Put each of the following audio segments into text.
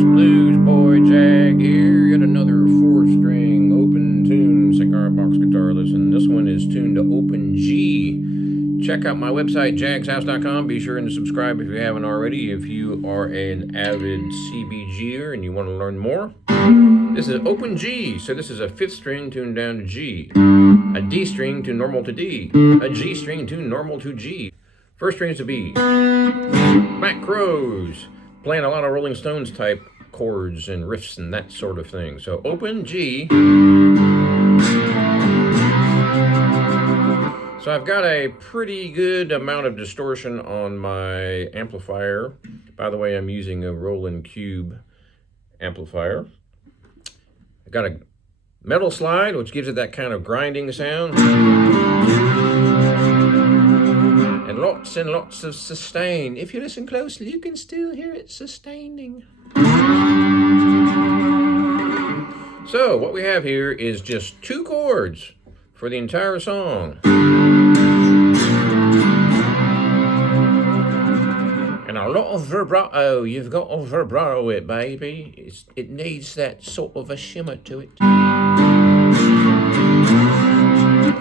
folks, Bluesboyjag here, yet another 4-string open tune cigar box guitar lesson. This one is tuned to open G. Check out my website, jagshouse.com. Be sure to subscribe if you haven't already. If you are an avid CBGer and you want to learn more, this is open G. So this is a 5th string tuned down to G, a D string tuned normal to D, a G string tuned normal to G. First string is to B. Black Crows, playing a lot of Rolling Stones type chords and riffs and that sort of thing. So open G. So I've got a pretty good amount of distortion on my amplifier. By the way, I'm using a Roland Cube amplifier. I've got a metal slide, which gives it that kind of grinding sound. And lots of sustain. If you listen closely, you can still hear it sustaining. So what we have here is just 2 chords for the entire song. And a lot of vibrato. You've got to vibrato it, baby. It needs that sort of a shimmer to it.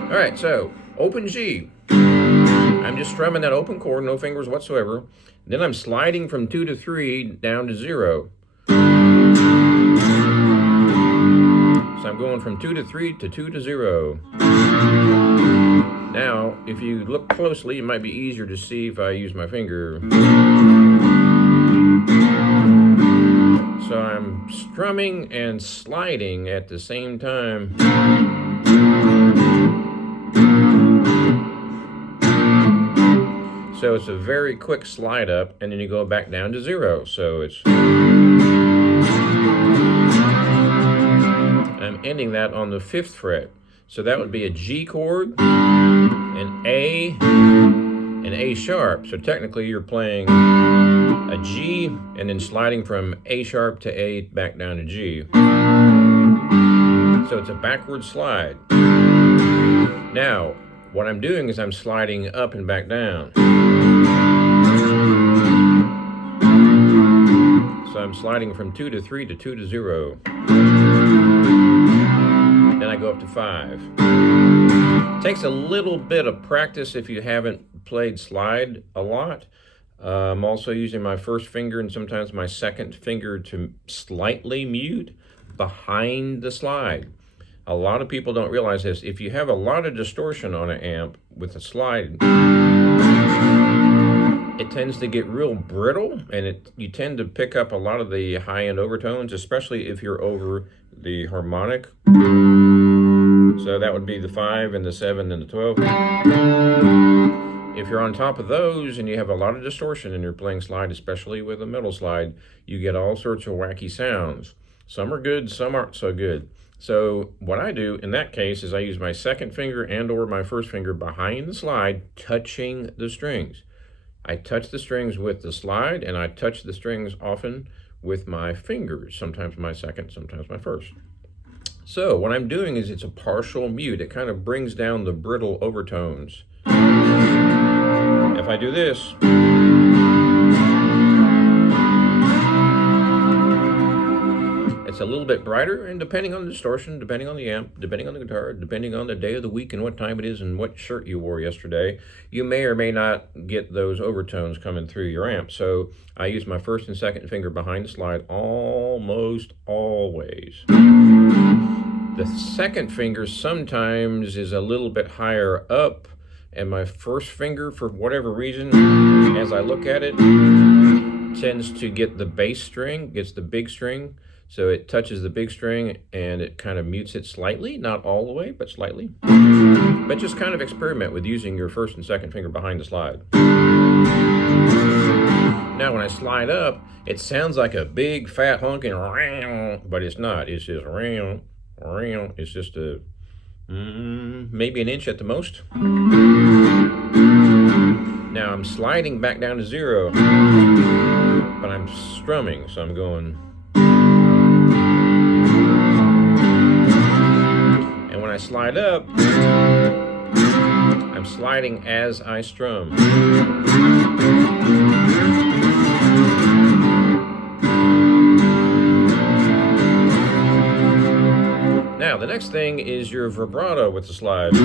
All right, so open G. I'm just strumming that open chord, no fingers whatsoever. Then I'm sliding from 2 to 3 down to 0. So I'm going from 2 to 3 to 2 to 0. Now, if you look closely, it might be easier to see if I use my finger. So I'm strumming and sliding at the same time. So it's a very quick slide up, and then you go back down to 0. So it's... I'm ending that on the 5th fret. So that would be a G chord, an A sharp. So technically you're playing a G and then sliding from A sharp to A back down to G. So it's a backward slide. Now, what I'm doing is I'm sliding up and back down. So I'm sliding from 2 to 3 to 2 to 0. Then I go up to 5. Takes a little bit of practice if you haven't played slide a lot. I'm also using my first finger and sometimes my second finger to slightly mute behind the slide. A lot of people don't realize this. If you have a lot of distortion on an amp with a slide, it tends to get real brittle, and you tend to pick up a lot of the high-end overtones, especially if you're over the harmonic. So that would be the 5 and the 7 and the 12. If you're on top of those and you have a lot of distortion and you're playing slide, especially with a metal slide, you get all sorts of wacky sounds. Some are good, some aren't so good. So what I do in that case is I use my second finger and or my first finger behind the slide, touching the strings. I touch the strings with the slide, and I touch the strings often with my fingers, sometimes my second, sometimes my first. So what I'm doing is it's a partial mute. It kind of brings down the brittle overtones. If I do this, it's a little bit brighter, and depending on the distortion, depending on the amp, depending on the guitar, depending on the day of the week and what time it is and what shirt you wore yesterday, you may or may not get those overtones coming through your amp. So I use my first and second finger behind the slide almost always. The second finger sometimes is a little bit higher up, and my first finger, for whatever reason, as I look at it, tends to get the bass string, gets the big string. So it touches the big string and it kind of mutes it slightly, not all the way, but slightly. But just kind of experiment with using your first and second finger behind the slide. Now when I slide up, it sounds like a big fat honking, but it's not. It's just, it's just a, maybe an inch at the most. Now I'm sliding back down to 0, but I'm strumming, so I'm going. And when I slide up, I'm sliding as I strum. next thing is your vibrato with the slide.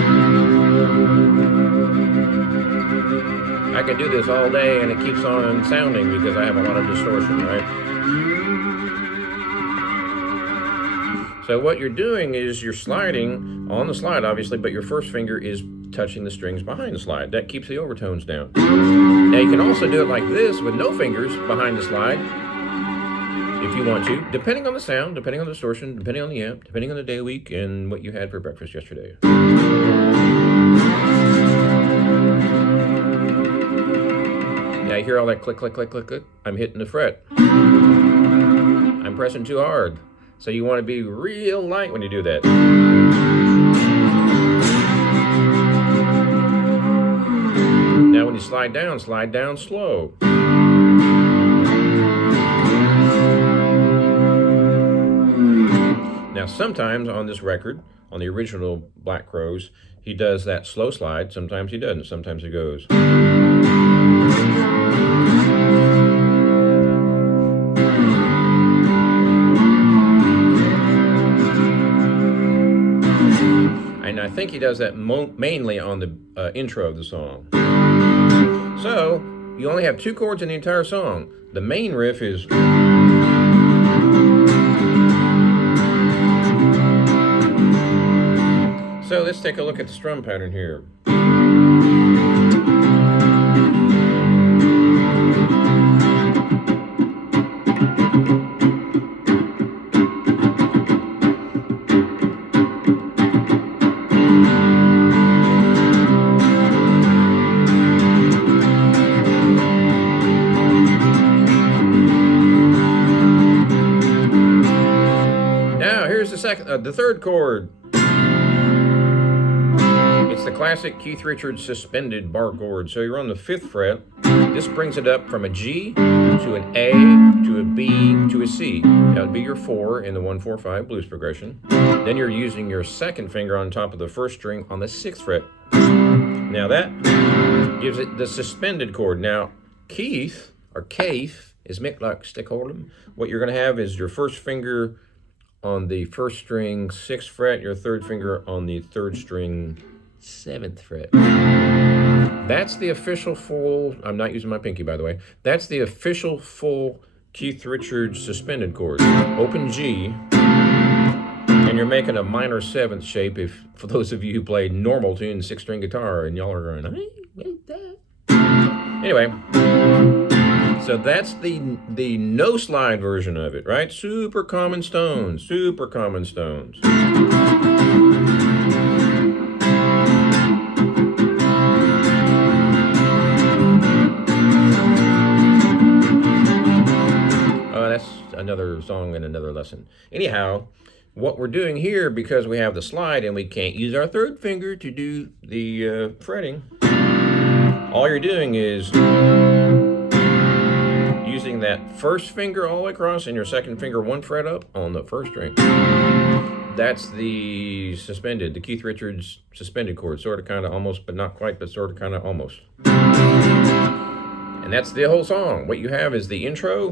I can do this all day and it keeps on sounding because I have a lot of distortion, right? So what you're doing is you're sliding on the slide, obviously, but your first finger is touching the strings behind the slide. That keeps the overtones down. Now you can also do it like this with no fingers behind the slide if you want to, depending on the sound, depending on the distortion, depending on the amp, depending on the day of the week and what you had for breakfast yesterday. Now you hear all that click, click, click, click, click. I'm hitting the fret. I'm pressing too hard. So you want to be real light when you do that. Now when you slide down slow. Now sometimes on this record, on the original Black Crowes, he does that slow slide. Sometimes he doesn't. Sometimes he goes. And I think he does that mainly on the intro of the song. So, you only have 2 chords in the entire song. The main riff is... So let's take a look at the strum pattern here. The third chord. It's the classic Keith Richards suspended bar chord. So you're on the 5th fret. This brings it up from a G to an A to a B to a C. That would be your 4 in the 1-4-5 blues progression. Then you're using your 2nd finger on top of the 1st string on the 6th fret. Now that gives it the suspended chord. Now Keith, or Keith, as Mick likes to call him, what you're going to have is your 1st finger on the 1st string 6th fret, your 3rd finger on the 3rd string 7th fret. That's the official full, I'm not using my pinky by the way, that's the official full Keith Richards suspended chord. Open G, and you're making a minor 7th shape if, for those of you who play normal tune 6-string guitar and y'all are going, I hate that. Anyway. So that's the no slide version of it, right? Super common stones, super common stones. That's another song and another lesson. Anyhow, what we're doing here, because we have the slide and we can't use our 3rd finger to do the fretting, all you're doing is using that 1st finger all the way across and your 2nd finger 1 fret up on the 1st string. That's the suspended, the Keith Richards suspended chord. Sort of, kind of, almost, but not quite, but sort of, kind of, almost. And that's the whole song. What you have is the intro.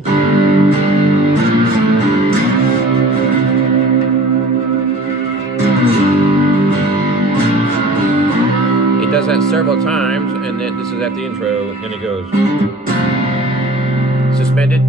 It does that several times, and then this is at the intro, then it goes... suspended.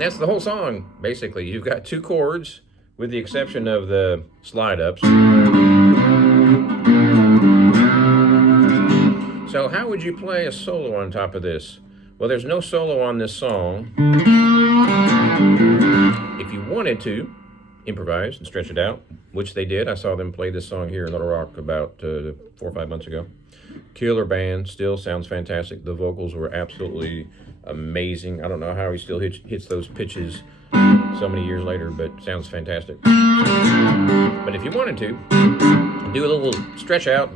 That's the whole song, basically. You've got 2 chords, with the exception of the slide ups. So how would you play a solo on top of this? Well, there's no solo on this song. If you wanted to improvise and stretch it out, which they did. I saw them play this song here in Little Rock about 4 or 5 months ago. Killer band, still sounds fantastic. The vocals were absolutely amazing. I don't know how he still hits those pitches so many years later, but sounds fantastic. But if you wanted to, do a little stretch out.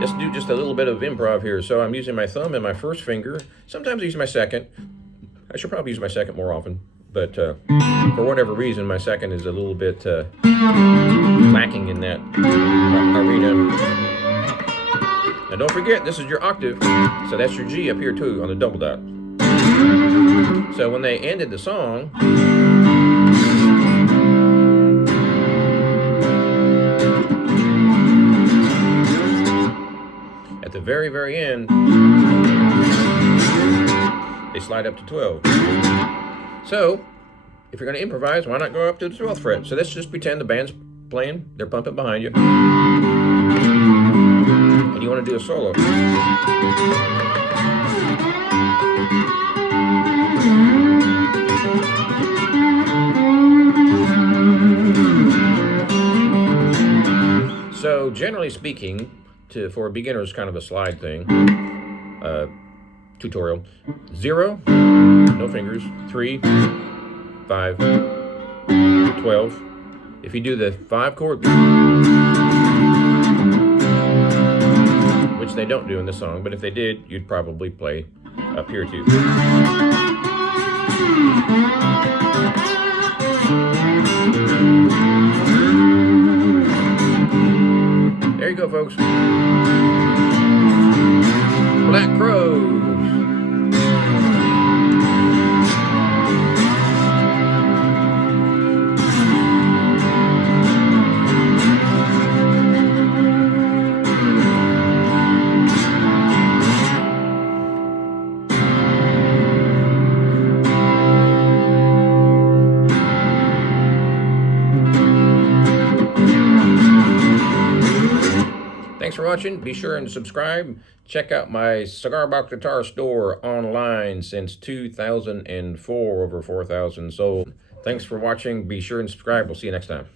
Let's do just a little bit of improv here. So I'm using my thumb and my first finger. Sometimes I use my second. I should probably use my second more often. But for whatever reason, my second is a little bit lacking in that arena. Now don't forget, this is your octave. So that's your G up here too on the double dot. So when they ended the song, at the very, very end, they slide up to 12. So, if you're going to improvise, why not go up to the 12th fret? So let's just pretend the band's playing, they're pumping behind you, and you want to do a solo. So, generally speaking, for a beginner, it's kind of a slide thing. Tutorial. 0, no fingers. 3, 5, 12. If you do the 5 chord, which they don't do in this song, but if they did, you'd probably play up here too. There you go, folks. Black Crows. Thanks for watching. Be sure and subscribe. Check out my Cigar Box Guitar store online since 2004, over 4,000 sold. Thanks for watching. Be sure and subscribe. We'll see you next time.